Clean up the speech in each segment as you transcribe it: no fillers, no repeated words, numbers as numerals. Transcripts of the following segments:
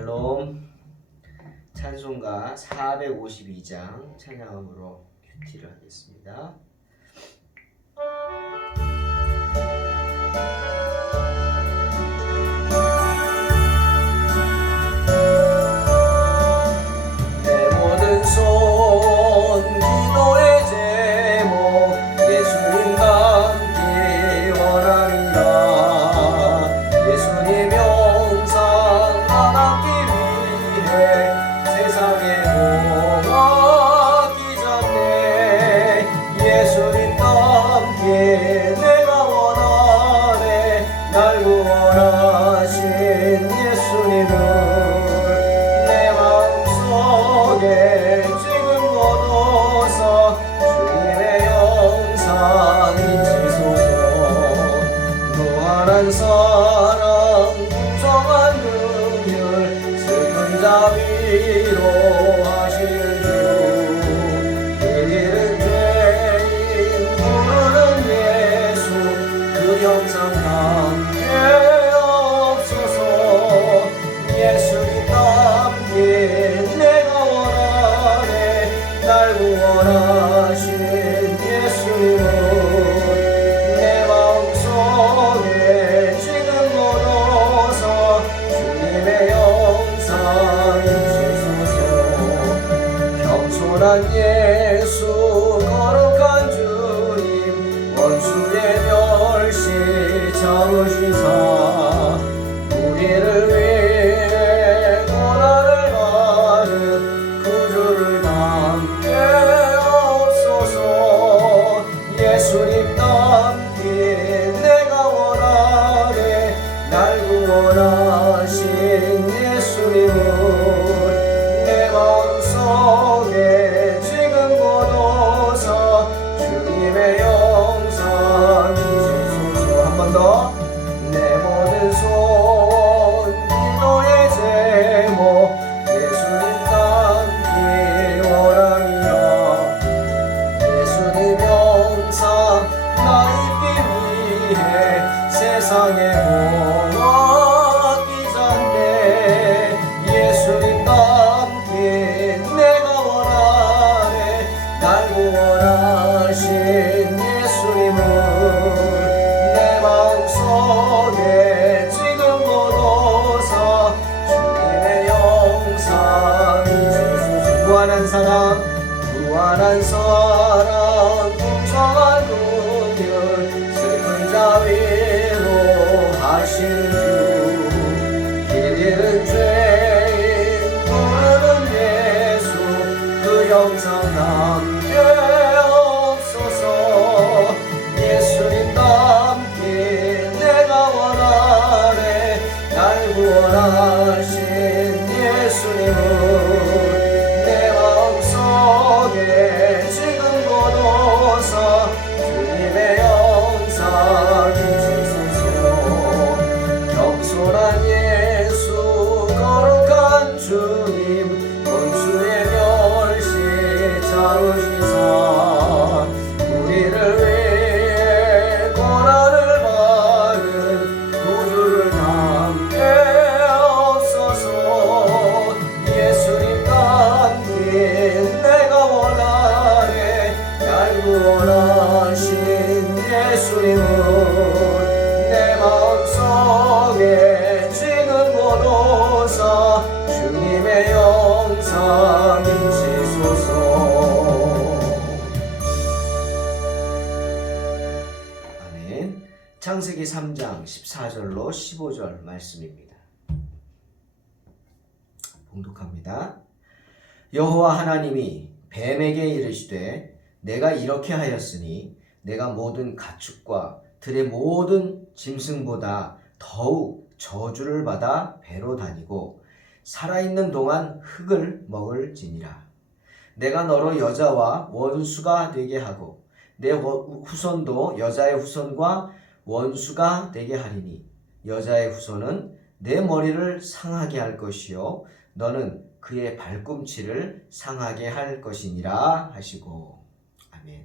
샬롬. 찬송가 452장 찬양함으로 큐티를 하겠습니다. 내 모든 손 기도의 제목 예수님 닮기 원하리라. 예수님 영상 나답기 위해 세상에 고맙기 전에 예수님 닮기 내가 원하네. 날 구원하신 예수님을 내 마음속에 지금 거둬서 주님의 영상 잊으소서. 무한한 사랑 풍성한 긍휼 슬픈 자 위로하시는 주. 그 길은 죄인 부르는 예수 그 영상 남게 없소서. 예수님 남긴 내가 원하네. 날 구원하신 예수님을 내 마음속에 지금 거둬서 주님의 영상 잊으소서. 겸손한 예수 거룩한 주님 원수의 멸시 참으시사 우리를 위해 고난을 받은 구주를 담게 없소서. 예수님 담긴 내가 원하네. 날 구원하신 예수님을 내 마음속에 지금 거둬서 주님의 영상 잊으소서. 한 번 더. 내 모든 손 기도의 제목 예수님 닮기 원하리라. 예수님 영상 나 입기 위해 세상에 모았기 전에 예수님 닮기 내가 원하네. 날 구원하신 예수님을 내 마음속에 지금 거둬서 주님의 영상 잊으소서. 무한한 사랑 풍성한 긍휼 슬픈 자 위로하시는 주. 길 잃은 죄인 부르는 예수 그 영상 남게 없소서. 예수님 닮긴 내가 원하네. 날 구원하신 예수님을 내 마음속에 지금 거둬서 주님의 영상 잊으소서. 겸손한 예수 거룩한 주님 원수의 멸시 참으시사 우리를 위해 고난을 받은 구주를 담게 없소서. 예수님 담긴 내가 원하네. 날 구원하신 예수님을 내 마음속에 지금 거둬서 주님의 영상 잊으소서. 아멘. 창세기 3장 14절로 15절 말씀입니다. 봉독합니다. 여호와 하나님이 뱀에게 이르시되 내가 이렇게 하였으니 내가 모든 가축과 들의 모든 짐승보다 더욱 저주를 받아 배로 다니고 살아있는 동안 흙을 먹을지니라. 내가 너로 여자와 원수가 되게 하고 내 후손도 여자의 후손과 원수가 되게 하리니 여자의 후손은 내 머리를 상하게 할 것이요 너는 그의 발꿈치를 상하게 할 것이니라 하시고. 아멘.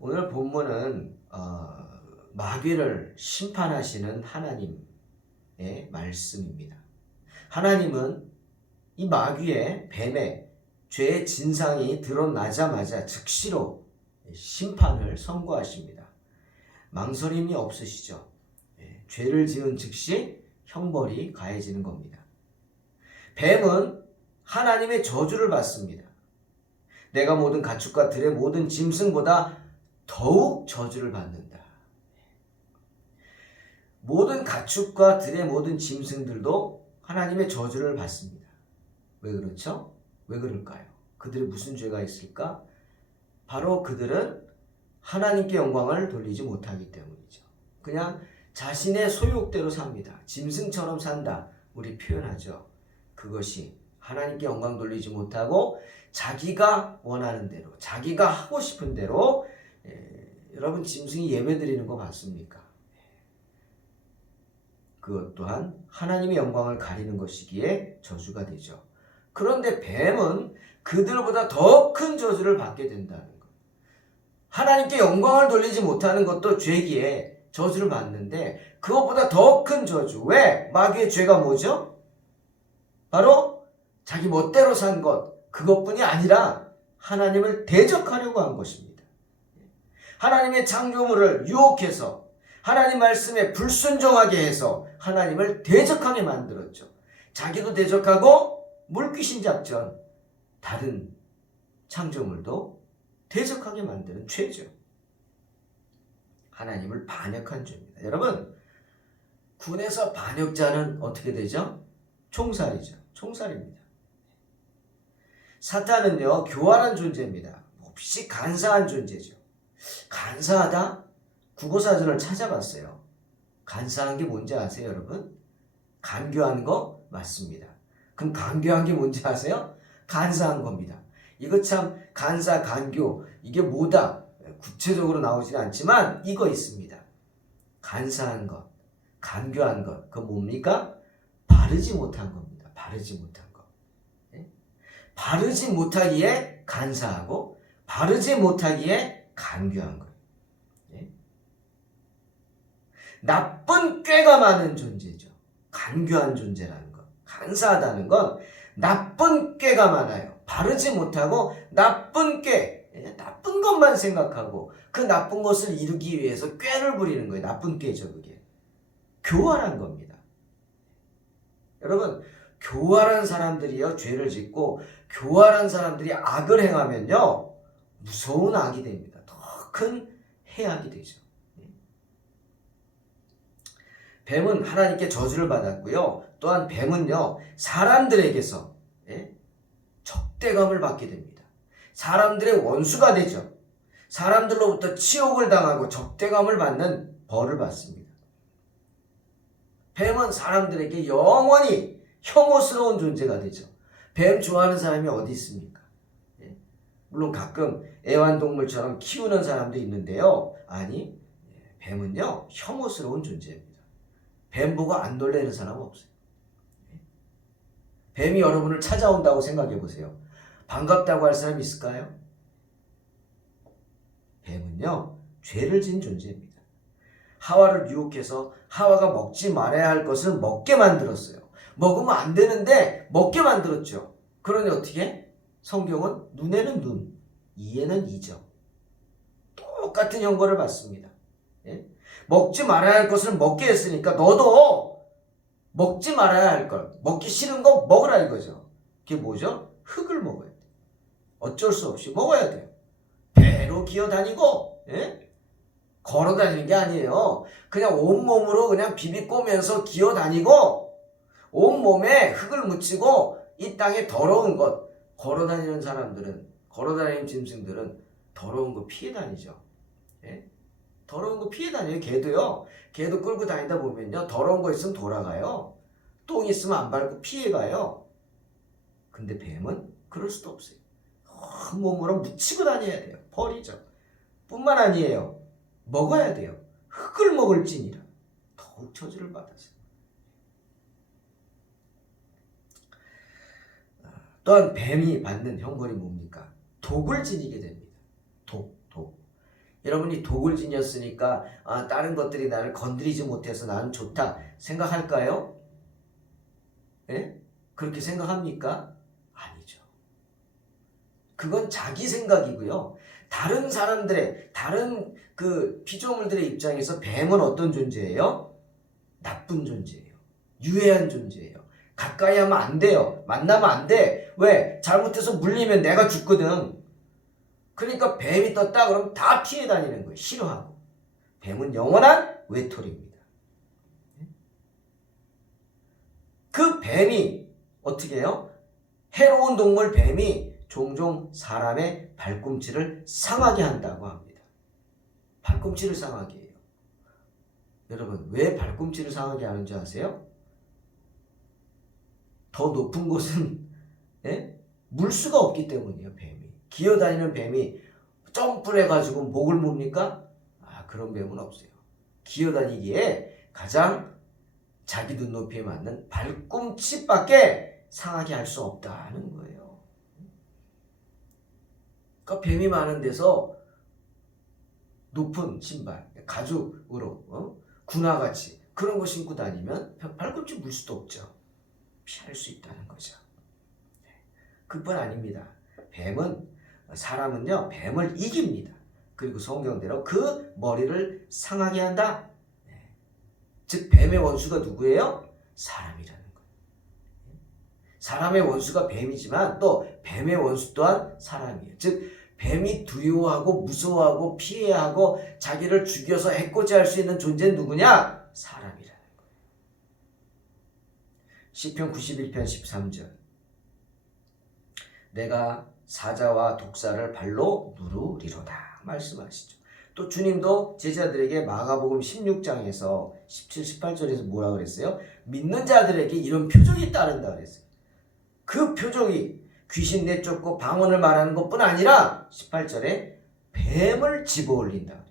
오늘 본문은 마귀를 심판하시는 하나님의 말씀입니다. 하나님은 이 마귀의 뱀의 죄의 진상이 드러나자마자 즉시로 심판을 선고하십니다. 망설임이 없으시죠? 죄를 지은 즉시 형벌이 가해지는 겁니다. 뱀은 하나님의 저주를 받습니다. 내가 모든 가축과 들의 모든 짐승보다 더욱 저주를 받는다. 모든 가축과 들의 모든 짐승들도 하나님의 저주를 받습니다. 왜 그렇죠? 왜 그럴까요? 그들이 무슨 죄가 있을까? 바로 그들은 하나님께 영광을 돌리지 못하기 때문이죠. 그냥 자신의 소욕대로 삽니다. 짐승처럼 산다. 우리 표현하죠. 그것이 하나님께 영광 돌리지 못하고 자기가 원하는 대로, 자기가 하고 싶은 대로 여러분 짐승이 예배드리는 거 맞습니까? 그것 또한 하나님의 영광을 가리는 것이기에 저주가 되죠. 그런데 뱀은 그들보다 더 큰 저주를 받게 된다는 것. 하나님께 영광을 돌리지 못하는 것도 죄기에 저주를 받는데 그것보다 더 큰 저주. 왜? 마귀의 죄가 뭐죠? 바로 자기 멋대로 산 것. 그것뿐이 아니라 하나님을 대적하려고 한 것입니다. 하나님의 창조물을 유혹해서 하나님 말씀에 불순종하게 해서 하나님을 대적하게 만들었죠. 자기도 대적하고 물귀신 작전, 다른 창조물도 대적하게 만드는 죄죠. 하나님을 반역한 죄입니다. 여러분, 군에서 반역자는 어떻게 되죠? 총살이죠. 총살입니다. 사탄은요, 교활한 존재입니다. 몹시 간사한 존재죠. 간사하다? 국어사전을 찾아봤어요. 간사한 게 뭔지 아세요, 여러분? 간교한 거 맞습니다. 그럼 간교한 게 뭔지 아세요? 간사한 겁니다. 이거 참 간사, 간교 이게 뭐다? 구체적으로 나오지는 않지만 이거 있습니다. 간사한 것, 간교한 것, 그건 뭡니까? 바르지 못한 겁니다. 바르지 못한 것. 바르지 못하기에 간사하고 바르지 못하기에 간교한 것. 나쁜 꾀가 많은 존재죠. 간교한 존재라는 것. 간사하다는 건 나쁜 꾀가 많아요. 바르지 못하고 나쁜 꾀, 나쁜 것만 생각하고 그 나쁜 것을 이루기 위해서 꾀를 부리는 거예요. 나쁜 꾀죠, 그게. 교활한 겁니다. 여러분, 교활한 사람들이요, 죄를 짓고 교활한 사람들이 악을 행하면요, 무서운 악이 됩니다. 더 큰 해악이 되죠. 뱀은 하나님께 저주를 받았고요. 또한 뱀은요, 사람들에게서 적대감을 받게 됩니다. 사람들의 원수가 되죠. 사람들로부터 치욕을 당하고 적대감을 받는 벌을 받습니다. 뱀은 사람들에게 영원히 혐오스러운 존재가 되죠. 뱀 좋아하는 사람이 어디 있습니까? 물론 가끔 애완동물처럼 키우는 사람도 있는데요. 아니, 뱀은요, 혐오스러운 존재입니다. 뱀 보고 안 놀래는 사람은 없어요. 뱀이 여러분을 찾아온다고 생각해 보세요. 반갑다고 할 사람이 있을까요? 뱀은요, 죄를 지은 존재입니다. 하와를 유혹해서 하와가 먹지 말아야 할 것을 먹게 만들었어요. 먹으면 안 되는데 먹게 만들었죠. 그러니 어떻게? 성경은 눈에는 눈, 이에는 이죠. 똑같은 형벌을 받습니다. 먹지 말아야 할 것을 먹게 했으니까 너도 먹지 말아야 할 걸, 먹기 싫은 거 먹으라 이거죠. 그게 뭐죠? 흙을 먹어야 돼요. 어쩔 수 없이 먹어야 돼요. 배로 기어다니고 걸어 다니는 게 아니에요. 그냥 온몸으로 그냥 비비꼬면서 기어다니고 온몸에 흙을 묻히고 이 땅에 더러운 것, 걸어 다니는 사람들은, 걸어 다니는 짐승들은 더러운 거 피해 다니죠. 더러운 거 피해 다녀요. 개도요. 개도 끌고 다니다 보면요, 더러운 거 있으면 돌아가요. 똥 있으면 안 밟고 피해 가요. 근데 뱀은 그럴 수도 없어요. 몸으로 묻히고 다녀야 돼요. 벌이죠. 뿐만 아니에요. 먹어야 돼요. 흙을 먹을지니라. 더욱 저주를 받았어요. 또한 뱀이 받는 형벌이 뭡니까? 독을 지니게 됩니다. 독. 여러분이 독을 지녔으니까 다른 것들이 나를 건드리지 못해서 나는 좋다 생각할까요? 예? 그렇게 생각합니까? 아니죠. 그건 자기 생각이고요. 다른 사람들의, 다른 그 피조물들의 입장에서 뱀은 어떤 존재예요? 나쁜 존재예요. 유해한 존재예요. 가까이 하면 안 돼요. 만나면 안 돼. 왜? 잘못해서 물리면 내가 죽거든. 그러니까 뱀이 떴다 그러면 다 피해 다니는 거예요. 싫어하고. 뱀은 영원한 외톨이입니다. 그 뱀이 어떻게 해요? 해로운 동물 뱀이 종종 사람의 발꿈치를 상하게 한다고 합니다. 발꿈치를 상하게 해요. 여러분, 왜 발꿈치를 상하게 하는지 아세요? 더 높은 곳은 예? 물수가 없기 때문이에요. 뱀이. 기어다니는 뱀이 점프를 해가지고 목을 뭡니까? 그런 뱀은 없어요. 기어다니기에 가장 자기 눈높이에 맞는 발꿈치밖에 상하게 할 수 없다는 거예요. 그러니까 뱀이 많은 데서 높은 신발, 가죽으로 군화같이 그런 거 신고 다니면 발꿈치 물 수도 없죠. 피할 수 있다는 거죠. 그뿐 아닙니다. 사람은요, 뱀을 이깁니다. 그리고 성경대로 그 머리를 상하게 한다. 즉 뱀의 원수가 누구예요? 사람이라는 거예요. 사람의 원수가 뱀이지만 또 뱀의 원수 또한 사람이에요. 즉 뱀이 두려워하고 무서워하고 피해하고 자기를 죽여서 해코지할 수 있는 존재는 누구냐? 사람이라는 거예요. 시편 91편 13절 내가 사자와 독사를 발로 누르리로다 말씀하시죠. 또 주님도 제자들에게 마가복음 16장에서 17, 18절에서 뭐라 그랬어요? 믿는 자들에게 이런 표적이 따른다 그랬어요. 그 표적이 귀신 내쫓고 방언을 말하는 것뿐 아니라 18절에 뱀을 집어올린다.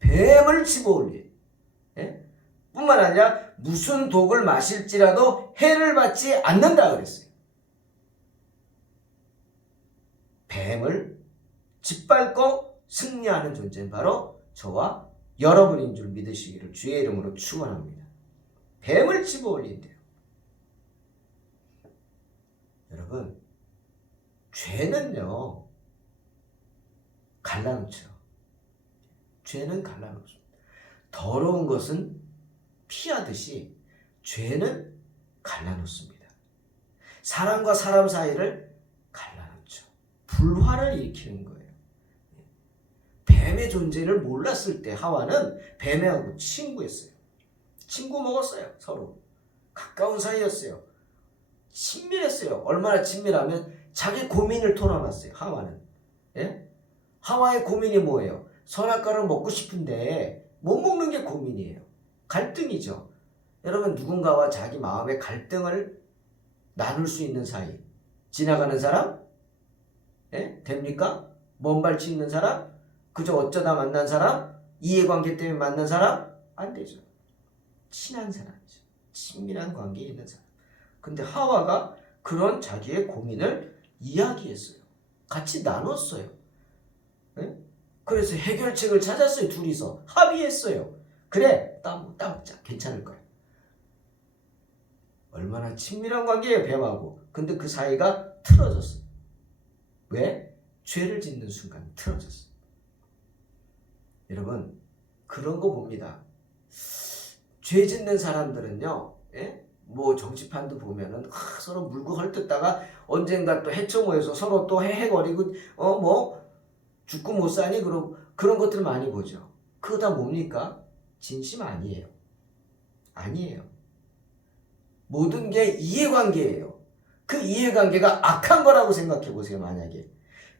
뱀을 집어올린. 예? 뿐만 아니라 무슨 독을 마실지라도 해를 받지 않는다 그랬어요. 뱀을 짓밟고 승리하는 존재는 바로 저와 여러분인 줄 믿으시기를 주의 이름으로 축원합니다. 뱀을 집어올린대요. 여러분, 죄는요 갈라놓죠. 죄는 갈라놓습니다. 더러운 것은 피하듯이 죄는 갈라놓습니다. 사람과 사람 사이를 갈라놓죠. 불화를 일으키는 거예요. 뱀의 존재를 몰랐을 때 하와는 뱀하고 친구였어요. 친구 먹었어요. 서로. 가까운 사이였어요. 친밀했어요. 얼마나 친밀하면 자기 고민을 털어놨어요. 하와는. 예? 하와의 고민이 뭐예요? 선악과를 먹고 싶은데 못 먹는 게 고민이에요. 갈등이죠. 여러분, 누군가와 자기 마음의 갈등을 나눌 수 있는 사이. 지나가는 사람? 예? 됩니까? 먼 발치 있는 사람? 그저 어쩌다 만난 사람? 이해관계 때문에 만난 사람? 안 되죠. 친한 사람이죠. 친밀한 관계에 있는 사람. 근데 하와가 그런 자기의 고민을 이야기했어요. 같이 나눴어요. 네? 그래서 해결책을 찾았어요. 둘이서 합의했어요. 그래, 따먹자. 괜찮을 거야. 얼마나 친밀한 관계예요, 뱀하고. 근데 그 사이가 틀어졌어요. 왜? 죄를 짓는 순간 틀어졌어요. 여러분, 그런 거 봅니다. 죄 짓는 사람들은요, 예? 뭐 정치판도 보면은 서로 물고 헐뜯다가 언젠가 또 해쳐 모여서 서로 또 헤헤거리고 뭐 죽고 못 사니 그런 것들 많이 보죠. 그거 다 뭡니까? 진심 아니에요. 아니에요. 모든 게 이해관계예요. 그 이해관계가 악한 거라고 생각해 보세요. 만약에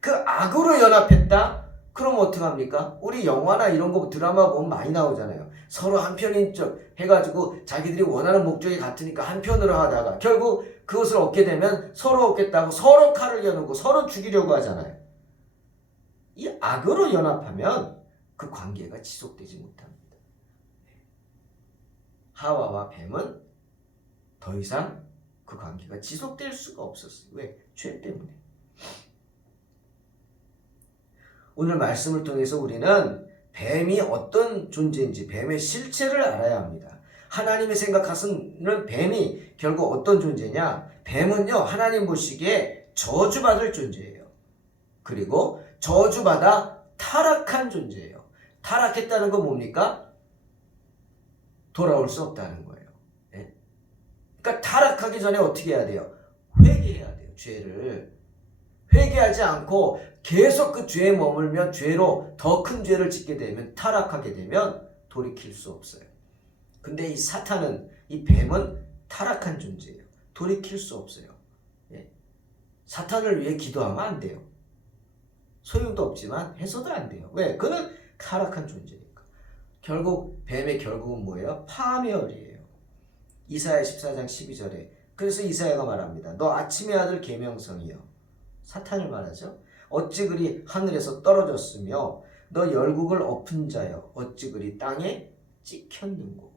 그 악으로 연합했다? 그럼 어떡합니까? 우리 영화나 이런 거 드라마 보면 많이 나오잖아요. 서로 한편인 척 해가지고 자기들이 원하는 목적이 같으니까 한편으로 하다가 결국 그것을 얻게 되면 서로 얻겠다고 서로 칼을 겨누고 서로 죽이려고 하잖아요. 이 악으로 연합하면 그 관계가 지속되지 못합니다. 하와와 뱀은 더 이상 그 관계가 지속될 수가 없었어요. 왜? 죄 때문에. 오늘 말씀을 통해서 우리는 뱀이 어떤 존재인지 뱀의 실체를 알아야 합니다. 하나님이 생각하시는 뱀이 결국 어떤 존재냐? 뱀은요, 하나님 보시기에 저주받을 존재예요. 그리고 저주받아 타락한 존재예요. 타락했다는 건 뭡니까? 돌아올 수 없다는 거예요. 예? 그러니까 타락하기 전에 어떻게 해야 돼요? 회개해야 돼요. 죄를. 회개하지 않고 계속 그 죄에 머물면 죄로 더 큰 죄를 짓게 되면 타락하게 되면 돌이킬 수 없어요. 근데 이 사탄은, 이 뱀은 타락한 존재예요. 돌이킬 수 없어요. 예? 사탄을 위해 기도하면 안 돼요. 소용도 없지만 해서도 안 돼요. 왜? 그는 타락한 존재니까. 결국 뱀의 결국은 뭐예요? 파멸이에요. 이사야 14장 12절에 그래서 이사야가 말합니다. 너 아침의 아들 계명성이여. 사탄을 말하죠. 어찌 그리 하늘에서 떨어졌으며 너 열국을 엎은 자여 어찌 그리 땅에 찍혔는고.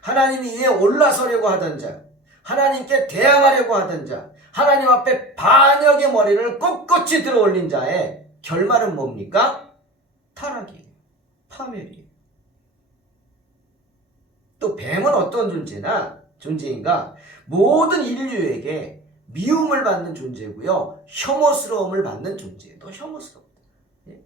하나님 위에 올라서려고 하던 자, 하나님께 대항하려고 하던 자, 하나님 앞에 반역의 머리를 꼿꼿이 들어올린 자의 결말은 뭡니까? 타락이에요. 파멸이에요. 또 뱀은 어떤 존재인가? 모든 인류에게 미움을 받는 존재고요. 혐오스러움을 받는 존재예요. 또 혐오스럽다. 예?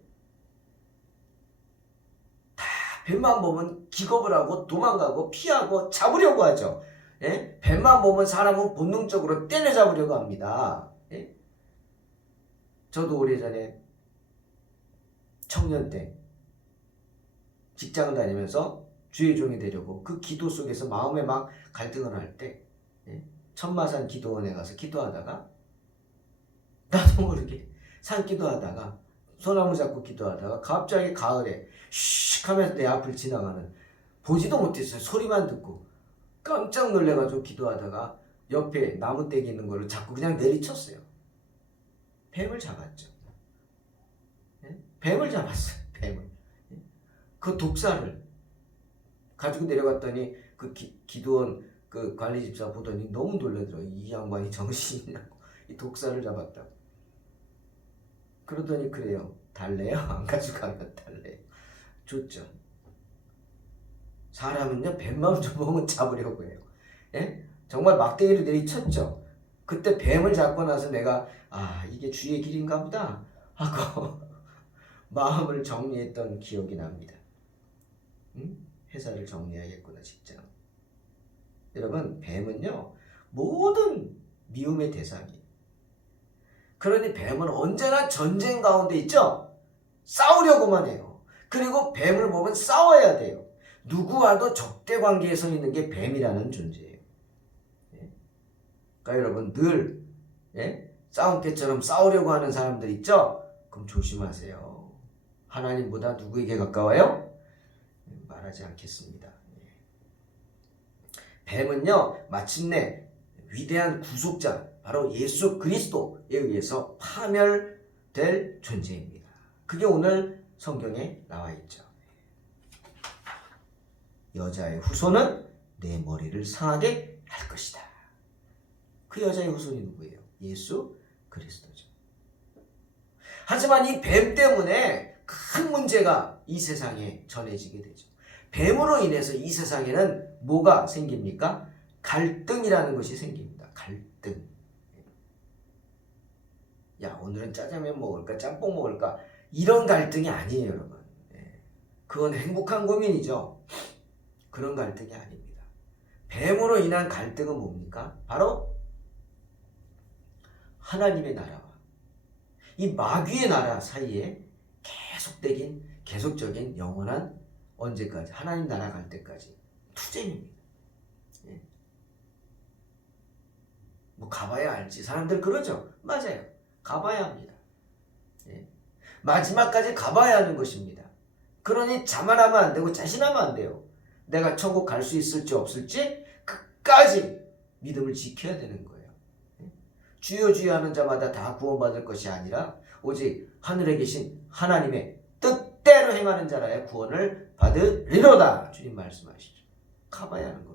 다 뱀만 보면 기겁을 하고 도망가고 피하고 잡으려고 하죠. 예? 뱀만 보면 사람은 본능적으로 때려잡으려고 합니다. 예? 저도 오래전에 청년 때 직장을 다니면서 주의 종이 되려고 그 기도 속에서 마음에 막 갈등을 할 때 천마산 기도원에 가서 기도하다가 나도 모르게 산 기도하다가 소나무 잡고 기도하다가 갑자기 가을에 슉 하면서 내 앞을 지나가는, 보지도 못했어요. 소리만 듣고 깜짝 놀래가지고 기도하다가 옆에 나무떼기 있는 거를 자꾸 그냥 내리쳤어요. 뱀을 잡았죠. 뱀을 잡았어요. 뱀을. 그 독사를 가지고 내려갔더니 그 기도원 그 관리집사 보더니 너무 놀라더라고요. 이 양반이 정신이 있냐고. 이 독사를 잡았다고. 그러더니 그래요. 달래요? 안 가져가면 달래요. 줬죠. 사람은요, 뱀만 좀 보면 잡으려고 해요. 예? 정말 막대기로 내리쳤죠. 그때 뱀을 잡고 나서 내가 이게 주의 길인가 보다 하고 마음을 정리했던 기억이 납니다. 회사를 정리해야겠구나, 직장. 여러분, 뱀은요, 모든 미움의 대상이에요. 그러니 뱀은 언제나 전쟁 가운데 있죠? 싸우려고만 해요. 그리고 뱀을 보면 싸워야 돼요. 누구와도 적대 관계에 서 있는 게 뱀이라는 존재예요. 그러니까 여러분, 늘 싸움 때처럼 싸우려고 하는 사람들 있죠? 그럼 조심하세요. 하나님보다 누구에게 가까워요? 말하지 않겠습니다. 뱀은요, 마침내 위대한 구속자 바로 예수 그리스도에 의해서 파멸될 존재입니다. 그게 오늘 성경에 나와 있죠. 여자의 후손은 내 머리를 상하게 할 것이다. 그 여자의 후손이 누구예요? 예수 그리스도죠. 하지만 이 뱀 때문에 큰 문제가 이 세상에 전해지게 되죠. 뱀으로 인해서 이 세상에는 뭐가 생깁니까? 갈등이라는 것이 생깁니다. 갈등. 야, 오늘은 짜장면 먹을까? 짬뽕 먹을까? 이런 갈등이 아니에요, 여러분. 그건 행복한 고민이죠. 그런 갈등이 아닙니다. 뱀으로 인한 갈등은 뭡니까? 바로 하나님의 나라와 이 마귀의 나라 사이에 계속적인 영원한, 언제까지? 하나님 나라 갈 때까지 투쟁입니다. 뭐 가봐야 알지. 사람들 그러죠. 맞아요. 가봐야 합니다. 마지막까지 가봐야 하는 것입니다. 그러니 자만하면 안 되고 자신하면 안 돼요. 내가 천국 갈 수 있을지 없을지 끝까지 믿음을 지켜야 되는 거예요. 주여 주여 하는 자마다 다 구원받을 것이 아니라 오직 하늘에 계신 하나님의 뜻대로 행하는 자라야 구원을 받으리로다. 주님 말씀하시죠. 가봐야 하는 겁니다.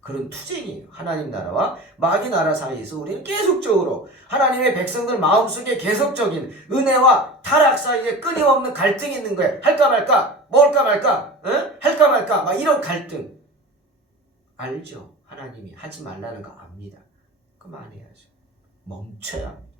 그런 투쟁이에요. 하나님 나라와 마귀 나라 사이에서 우리는 계속적으로 하나님의 백성들 마음속에 계속적인 은혜와 타락 사이에 끊임없는 갈등이 있는 거예요. 할까 말까? 먹을까 말까? 할까 할까 말까 막 이런 갈등 알죠? 하나님이 하지 말라는 거 압니다. 그럼 안 해야죠. 멈춰야 합니다.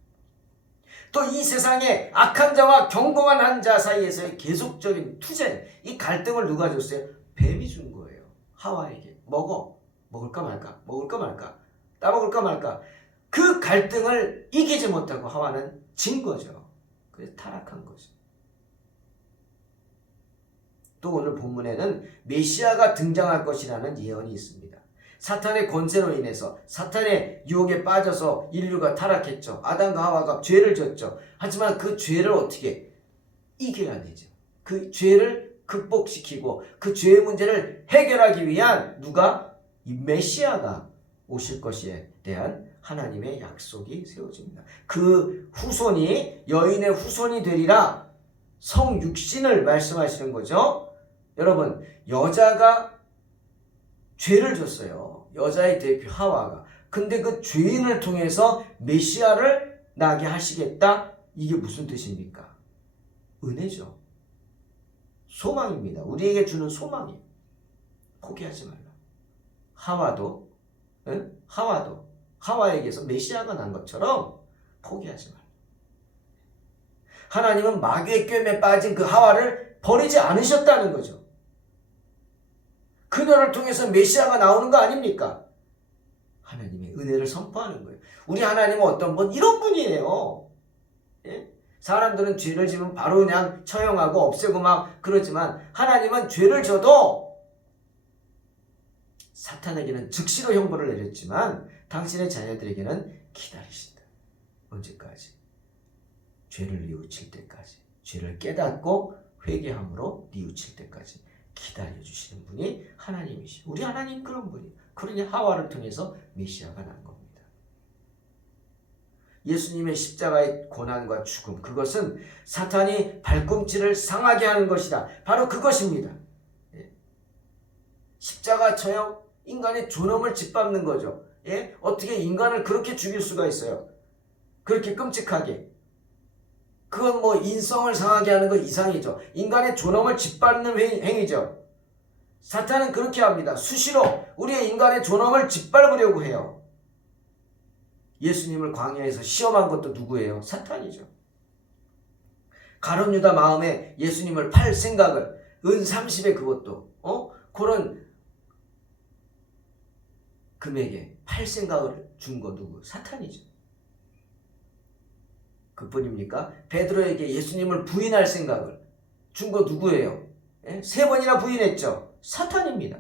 또 이 세상에 악한 자와 경공한 한 자 사이에서의 계속적인 투쟁, 이 갈등을 누가 줬어요? 뱀이 준 거예요. 하와에게. 먹을까 말까, 먹을까 말까, 따먹을까 말까. 그 갈등을 이기지 못하고 하와는 진 거죠. 그래서 타락한 거죠. 또 오늘 본문에는 메시아가 등장할 것이라는 예언이 있습니다. 사탄의 권세로 인해서 사탄의 유혹에 빠져서 인류가 타락했죠. 아담과 하와가 죄를 졌죠. 하지만 그 죄를 어떻게 이겨야 되죠. 그 죄를 극복시키고 그 죄의 문제를 해결하기 위한 누가? 이 메시아가 오실 것에 대한 하나님의 약속이 세워집니다. 그 후손이 여인의 후손이 되리라 성육신을 말씀하시는 거죠. 여러분, 여자가 죄를 졌어요. 여자의 대표 하와가. 근데 그 죄인을 통해서 메시아를 나게 하시겠다? 이게 무슨 뜻입니까? 은혜죠. 소망입니다. 우리에게 주는 소망이에요. 포기하지 말라. 하와도 하와에게서 메시아가 난 것처럼 포기하지 말라. 하나님은 마귀의 꿰매에 빠진 그 하와를 버리지 않으셨다는 거죠. 그녀를 통해서 메시아가 나오는 거 아닙니까? 하나님의 은혜를 선포하는 거예요. 우리 하나님은 어떤 분? 이런 분이에요. 예? 사람들은 죄를 지면 바로 그냥 처형하고 없애고 막 그러지만 하나님은 죄를 져도 사탄에게는 즉시로 형벌을 내렸지만 당신의 자녀들에게는 기다리신다. 언제까지? 죄를 뉘우칠 때까지. 죄를 깨닫고 회개함으로 뉘우칠 때까지 기다려주시는 분이 하나님이시죠. 우리 하나님 그런 분이에요. 그러니 하와를 통해서 메시아가 난 겁니다. 예수님의 십자가의 고난과 죽음, 그것은 사탄이 발꿈치를 상하게 하는 것이다. 바로 그것입니다. 십자가 처형, 인간의 존엄을 짓밟는 거죠. 예? 어떻게 인간을 그렇게 죽일 수가 있어요? 그렇게 끔찍하게. 그건 뭐 인성을 상하게 하는 건 이상이죠. 인간의 존엄을 짓밟는 행위죠. 사탄은 그렇게 합니다. 수시로 우리의 인간의 존엄을 짓밟으려고 해요. 예수님을 광야에서 시험한 것도 누구예요? 사탄이죠. 가룟 유다 마음에 예수님을 팔 생각을 은 30에 그것도 그런 금액에 팔 생각을 준 거 누구? 사탄이죠. 그뿐입니까? 베드로에게 예수님을 부인할 생각을 준 거 누구예요? 3번이나 부인했죠. 사탄입니다.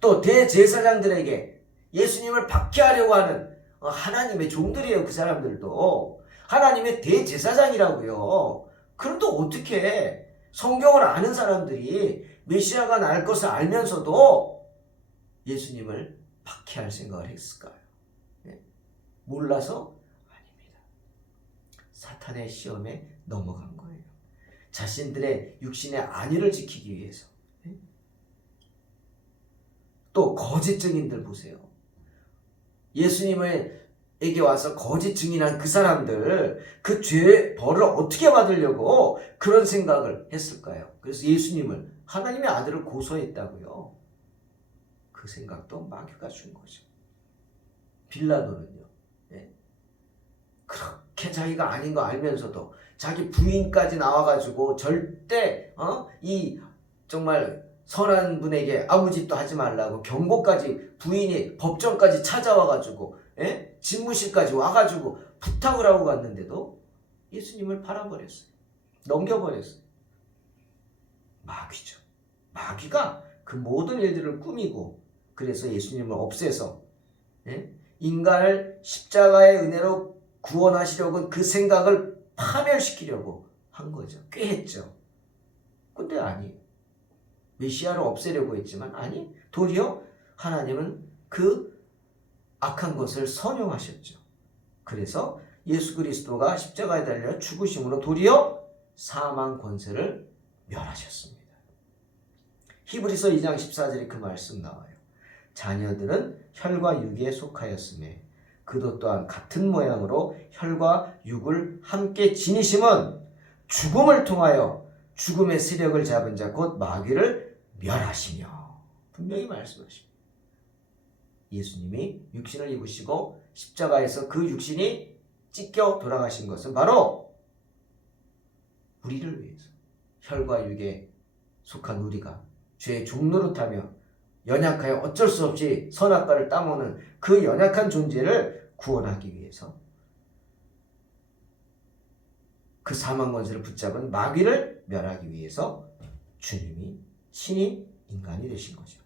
또 대제사장들에게 예수님을 박해하려고 하는 하나님의 종들이에요. 그 사람들도 하나님의 대제사장이라고요. 그런데 어떻게 성경을 아는 사람들이 메시아가 날 것을 알면서도 예수님을 박해할 생각을 했을까요? 몰라서? 사탄의 시험에 넘어간 거예요. 자신들의 육신의 안위를 지키기 위해서. 또 거짓 증인들 보세요. 예수님에게 와서 거짓 증인한 그 사람들, 그 죄의 벌을 어떻게 받으려고 그런 생각을 했을까요? 그래서 예수님을, 하나님의 아들을 고소했다고요. 그 생각도 마귀가 준 거죠. 빌라도는요. 그렇게 자기가 아닌 거 알면서도 자기 부인까지 나와가지고 절대 이 정말 선한 분에게 아무 짓도 하지 말라고 경고까지, 부인이 법정까지 찾아와가지고 집무실까지 와가지고 부탁을 하고 갔는데도 예수님을 팔아버렸어요. 넘겨버렸어요. 마귀죠. 마귀가 그 모든 일들을 꾸미고, 그래서 예수님을 없애서 인간을 십자가의 은혜로 구원하시려고 그 생각을 파멸시키려고 한 거죠. 꽤 했죠. 근데 아니에요. 메시아를 없애려고 했지만 아니, 도리어 하나님은 그 악한 것을 선용하셨죠. 그래서 예수 그리스도가 십자가에 달려 죽으심으로 도리어 사망 권세를 멸하셨습니다. 히브리서 2장 14절에 그 말씀 나와요. 자녀들은 혈과 육에 속하였으며 그도 또한 같은 모양으로 혈과 육을 함께 지니심은 죽음을 통하여 죽음의 세력을 잡은 자 곧 마귀를 멸하시며 분명히 말씀하십니다. 예수님이 육신을 입으시고 십자가에서 그 육신이 찢겨 돌아가신 것은 바로 우리를 위해서, 혈과 육에 속한 우리가 죄의 종노릇하며 연약하여 어쩔 수 없이 선악과를 따먹는 그 연약한 존재를 구원하기 위해서, 그 사망 권세를 붙잡은 마귀를 멸하기 위해서 주님이 신이 인간이 되신 거죠.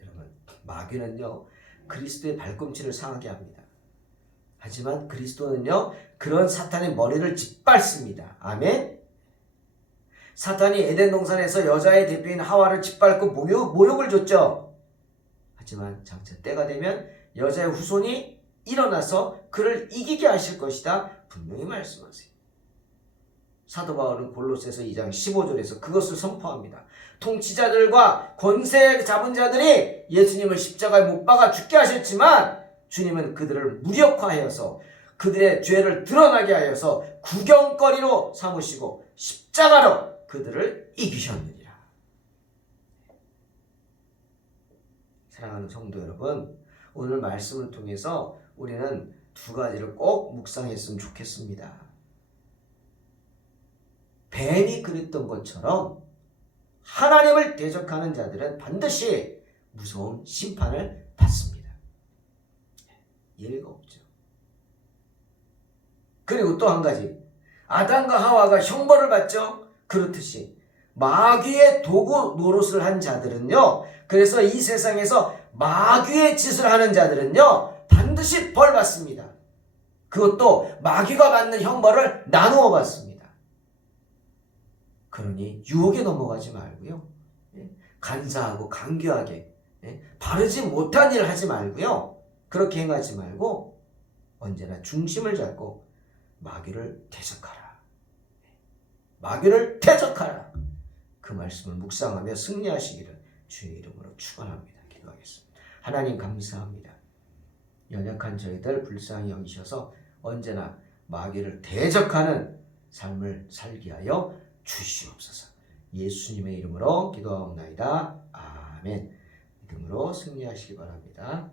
여러분, 마귀는요 그리스도의 발꿈치를 상하게 합니다. 하지만 그리스도는요 그런 사탄의 머리를 짓밟습니다. 아멘. 사탄이 에덴 동산에서 여자의 대표인 하와를 짓밟고 모욕을 줬죠. 하지만 장차 때가 되면 여자의 후손이 일어나서 그를 이기게 하실 것이다 분명히 말씀하세요. 사도 바울은 골로새서 2장 15절에서 그것을 선포합니다. 통치자들과 권세 잡은 자들이 예수님을 십자가에 못 박아 죽게 하셨지만 주님은 그들을 무력화하여서 그들의 죄를 드러나게 하여서 구경거리로 삼으시고 십자가로 그들을 이기셨느니라. 사랑하는 성도 여러분, 오늘 말씀을 통해서 우리는 두 가지를 꼭 묵상했으면 좋겠습니다. 뱀이 그랬던 것처럼 하나님을 대적하는 자들은 반드시 무서운 심판을 받습니다. 예외가 없죠. 그리고 또 한 가지, 아담과 하와가 형벌을 받죠. 그렇듯이 마귀의 도구 노릇을 한 자들은요, 그래서 이 세상에서 마귀의 짓을 하는 자들은요 반드시 벌 받습니다. 그것도 마귀가 받는 형벌을 나누어 받습니다. 그러니 유혹에 넘어가지 말고요, 간사하고 간교하게 바르지 못한 일을 하지 말고요, 그렇게 행하지 말고 언제나 중심을 잡고 마귀를 대적하라. 마귀를 대적하라. 그 말씀을 묵상하며 승리하시기를 주의 이름으로 축원합니다. 기도하겠습니다. 하나님 감사합니다. 연약한 저희들 불쌍히 여기셔서 언제나 마귀를 대적하는 삶을 살게 하여 주시옵소서. 예수님의 이름으로 기도하옵나이다. 아멘. 믿음으로 승리하시기 바랍니다.